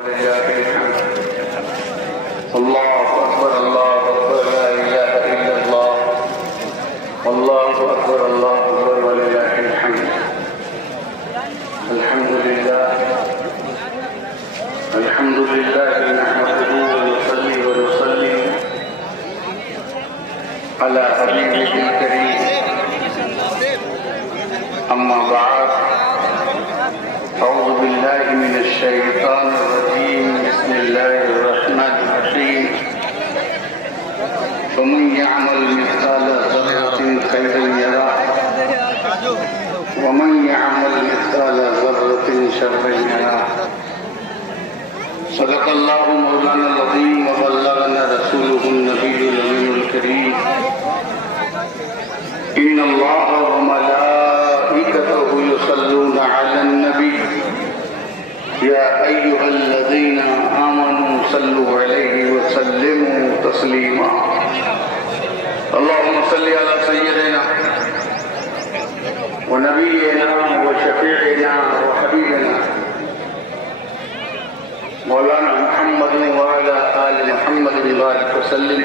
الله أكبر الله أكبر لا إله إلا الله والله أكبر الله أكبر ولله الحمد الحمد لله نحمده ونصلي ونسلم على حبيبه الكريم أما بعد أعوذ بالله من الشيطان الرجيم بسم الله الرحمن الرحيم فمن يعمل مثقال ذرة خيرا يره ومن يعمل مثقال ذرة شرا يره صدق الله مولانا العظيم وبلغنا رسوله النبي الأمين الكريم إن الله وملائكته يصلون على النبي يا أيها الذين آمنوا صلوا عليه وسلموا تسليما اللهم صل على سيدنا ونبينا وشفيعنا وحبيبنا مولانا محمد وعلى آل محمد وبارك وسلم